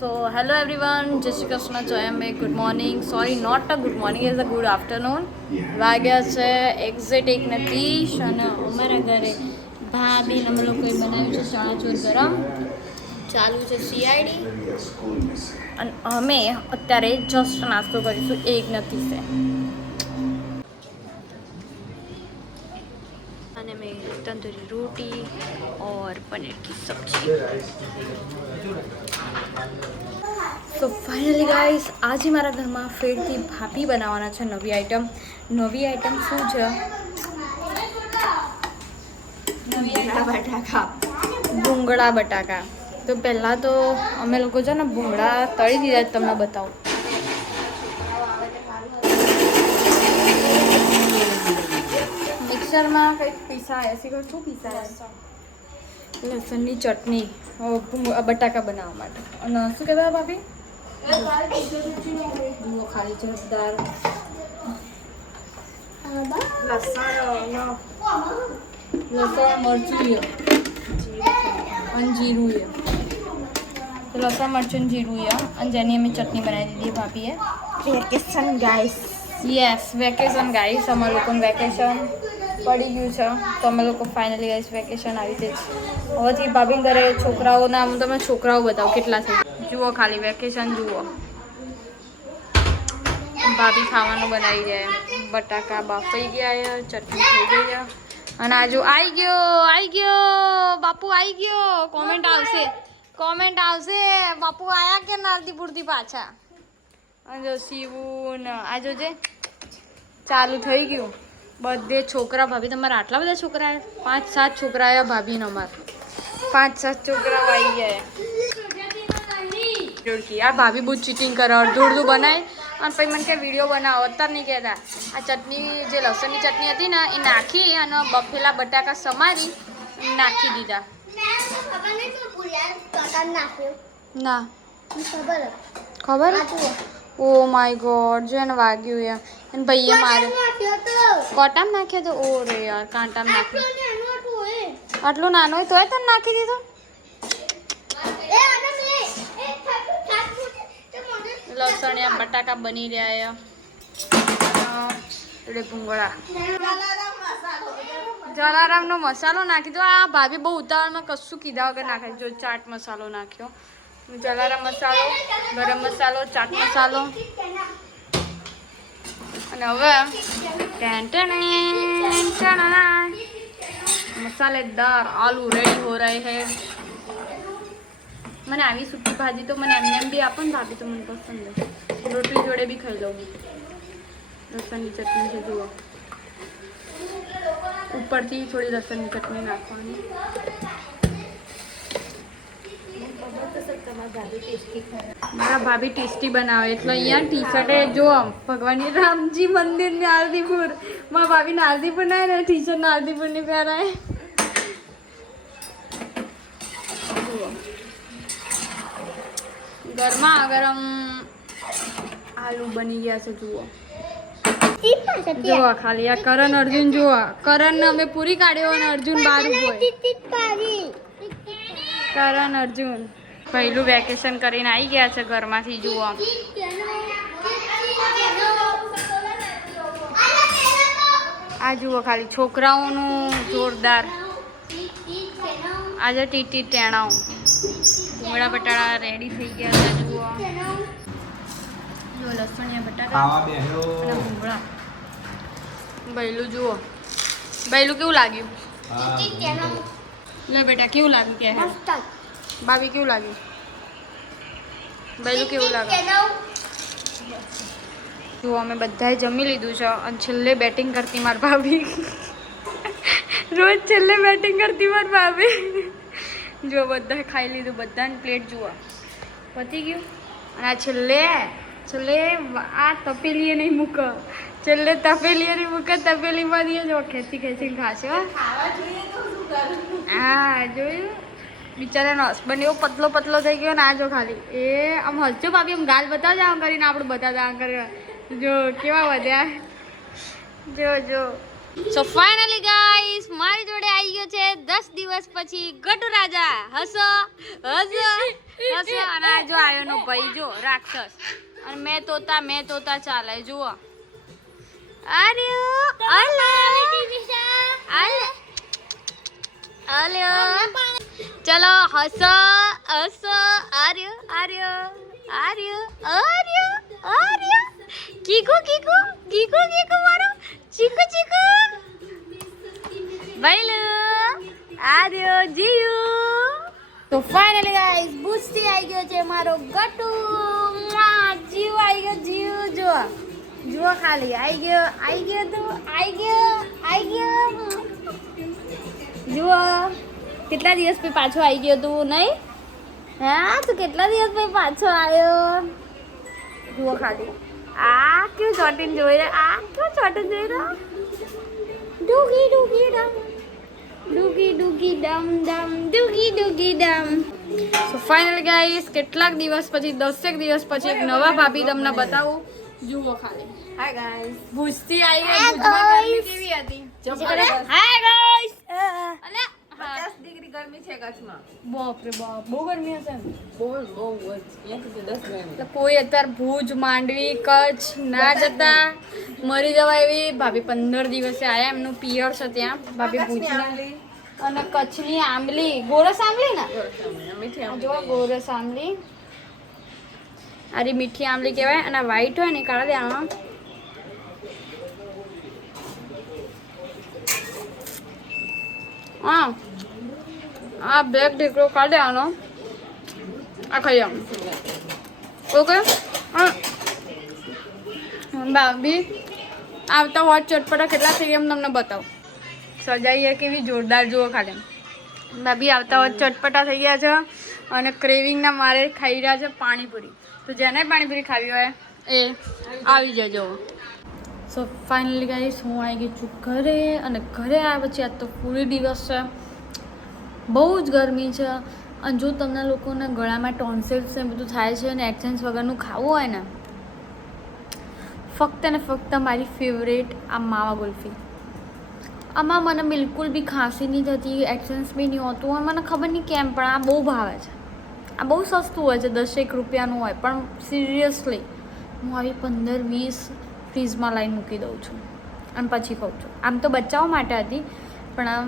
So, hello everyone, Jai Shri Krishna, Joyam, good morning. Sorry, not a good morning, it's a good afternoon. વાગ્યા છે exact 1:30 અને અમારા ઘરે ભાભી અમે લોકોએ બનાવ્યું છે ચણાચોર ગરમ, ચાલુ છે CID અને અમે અત્યારે જસ્ટ નાસ્તો કરીશું 1:29 અને મેં तंदूरी रोटी और पनीर की सब्जी। तो फाइनली गाइस आज मारा घर में फेरथी भाभी बनावाना है नवी आइटम शू है भूंगड़ा बटाका। तो पहला तो अमे लोग जो ने भूंगड़ा तળી दीधा तमने बताऊँ। मिक्सर में कई पीसा है ऐसी शू पीसा है लसन की चटनी बटाका बनावा माटे अने शू कहेवाय भाभी जुओ खाली जोरदार लसन मरचू जीरू है तो लसन मरचू जीरू है और जेनी अमे चटनी बनाई दीधी भाभी है। Vacation guys, yes vacation guys, अमर लोग वेकेशन पड़ी गયું છે તો અમે લોકો ફાઇનલી ગાઈસ વેકેશન આવી જ હવેથી ભાભી ઘરે છોકરાઓના આમ તમે છોકરાઓ બતાવો કેટલા છે જુઓ ખાલી વેકેશન જુઓ ભાભી ખાવાનું બનાવી જાય બટાકા બાફાઈ ગયા ચટણી થઈ ગઈ અને આજુ આવી ગયો બાપુ આવી ગયો કોમેન્ટ આવશે બાપુ આયા કે નારદીપુરથી પાછા અને જો શિવુ ને આજો જે ચાલુ થઈ ગયું બધે છોકરા ભાભી તમારા આટલા બધા છોકરા 5-7 છોકરા આવ્યા ભાભીને અમારા 5-7 છોકરા આવી ગયા જોડકી આ ભાભી બહુ ચીટિંગ કરે અડધું બનાય અને પછી મને કે વિડીયો બનાવો અત્યારે નહીં કહેતા આ ચટણી જે લસણની ચટણી હતી ને એ નાખી અને બફેલા બટાકા સમારી નાખી દીધા ના ખબર ઓ માય ગોડ જેને વાગ્યું યાર અને ભાઈએ મારે કોટામાં નાખ્યો તો ઓ રે યાર કાંટામાં નાખ્યો આટલું નાનું હોય તોય તને નાખી દીધો લસણિયા બટાકા બની રહ્યા એટલે ભૂંગળા જલારામનો મસાલો નાખી દો આ ભાભી બહુ ઉતાવળમાં કશું કીધા વગર નાખે જો ચાટ મસાલો નાખ્યો જલારામ મસાલો ગરમ મસાલો ચાટ મસાલો અને હવે मसालेदार आलू रेडी हो रहे हैं। मैंने आवी सूखी भाजी तो मैंने एम भी आपन भाभी तो मन पसंद है रोटली जोड़े भी खाई लूँगी लसन की चटनी से जुओ ऊपर थी थोड़ी लसन की चटनी नाखवानी मारा भाभी टेस्टी बनावे એટલે અહીંયા ટી-શર્ટ જો ભગવાનની રામજી મંદિર ને આરદીપુર માં ભાભી ને આરદીપુર ના ને ટી-શર્ટ ના આરદીપુર ની પહેરાય ગરમા ગરમ આલુ બની ગયા છે જુઓ જુઓ ખાલી આ કરણ અર્જુન જુઓ કરણ ને અમે પૂરી કાઢ્યો અને અર્જુન બહાર ઉભો કરણ અર્જુન પહેલું વેકેશન કરીને આવી ગયા છે ઘરમાંથી જુઓ આ જુઓ ખાલી છોકરાઓનું જોરદાર આજે ટીટી ટેણાઓ ભૂંગળા બટાકા રેડી થઈ ગયા છે જુઓ જો લસણિયા બટાકા અને ભૂંગળા બૈલું જુઓ બૈલું કેવું લાગ્યું લે બેટા કેવું લાગ્યું કે ભાભી કેવું લાગ્યું ભાઈ કેવું લાગે જો અમે બધાએ જમી લીધું છે અને છેલ્લે બેટિંગ કરતી માર ભાભી રોજ છેલ્લે બેટિંગ કરતી માર ભાભી જો બધાએ ખાઈ લીધું બધાને પ્લેટ જુઓ પતી ગયું અને આ છેલ્લે આ તપેલીએ નહીં મૂકે છેલ્લે તપેલીએ નહીં મૂકે તપેલીમાં દઈએ જો ખેંચી ખાશે હા જોયું બિચારાનો હસબન્ડ એવો પતલો થઈ ગયો ને આ જો ખાલી એ આમ હસજો ભાભી આમ ગાલ બતાવજો આમ કરીને આપણે બતાવતા આમ કરે જો કેવા વધ્યા જો સો ફાઇનલી ગાઈસ મારી જોડે આવી ગયો છે 10 દિવસ પછી ગટુ રાજા. હસો હસો હસો. અને આ જો આવ્યો નો ભાઈ જો રાક્ષસ. અને મેં તોતા ચાલે જુઓ. અરે અલે અલે ચલો હસો હસો. આર્ય આર્ય આર્ય આર્ય આર્ય. કીકુ કીકુ કીકુ કીકુ મારો ચીકુ ચીકુ. બાયલો આર્યો જીયુ. તો ફાઇનલી ગાઈસ બુસ્તી આવી ગયો છે મારો ગટુ. જીવ આવી ગયો જીવ. જો જુઓ ખાલી આવી ગયો તો આવી ગયો. જુઓ કેટલા દિવસ પછી પાછો આવી ગયો તું નહીં? હા તું કેટલા દિવસ પછી પાછો આવ્યો. જુઓ ખાલી આ કેવું ચોટીને જોઈ રહ્યા. આ કેવું ચોટીને જોઈ રહ્યા. ડુગી ડુગી ડમ ડુગી ડુગી ડમ ડમ ડુગી ડુગી ડમ. સો ફાઇનલ ગાઈસ કેટલાક દિવસ પછી 10 દિવસ પછી એક નવા ભાભી તમને બતાવું. જુઓ ખાલી. Hi guys. ભૂસતી આવી ગઈ. ભૂજમાં ગરમી કેવી હતી? Hi guys. અલે 50 ડિગ્રી ગરમી છે કચ્છમાં. બાપ રે બાપ બહુ ગરમી હશે ને. બહુ જ 1 10 ગરમી. એટલે કોઈ અત્યારે ભુજ માંડવી કચ્છ ના જતા મરી જવા એવી ભાભી 15 દિવસે આયા. એમનું પિયર છે ત્યાં ભાભી ભુજના. અને કચ્છની આંબલી ગોરસ આંબલી ને જો ગોરસ આંબલી. આરી મીઠી આંબલી કહેવાય. અને વ્હાઈટ હોય ને કાઢી દેવાનો. હા આ બ્લેક ઢીકરો કાઢી દેવાનો. આ ખાઈ આવું. ઓકે હા ભાભી આવતા હોટ ચટપટા કેટલા થઈ ગયા તમને બતાવું. સજાઈએ કેવી જોરદાર જુઓ ખાલી. ભાભી આવતા હોત ચટપટા થઈ ગયા છે. અને ક્રેવિંગના મારે ખાઈ રહ્યા છે પાણીપુરી. તો જેને પાણીપુરી ખાવી હોય એ આવી જજો. સો ફાઇનલી ગાઈસ હું આવી ગઈ છું ઘરે. અને ઘરે આવ્યા પછી આજ તો પૂરી દિવસ છે. બહુ જ ગરમી છે. અને જો તમને લોકોને ગળામાં ટોન્સિલ્સ ને બધું થાય છે અને એક્સેન્સ વગરનું ખાવું હોય ને ફક્ત ને ફક્ત મારી ફેવરેટ આ માવા ગુલ્ફી. આમાં મને બિલકુલ બી ખાંસી નહીં થતી. એક્સેન્સ બી નહીં હોતું. અને મને ખબર નહીં કેમ પણ આ બહુ ભાવે છે. આ બહુ સસ્તું હોય છે 10 રૂપિયાનું હોય. પણ સિરિયસલી હું આવી 15-20 ફ્રીઝમાં લાવીને મૂકી દઉં છું અને પછી ખાઉં છું. આમ તો બચ્ચાઓ માટે હતી પણ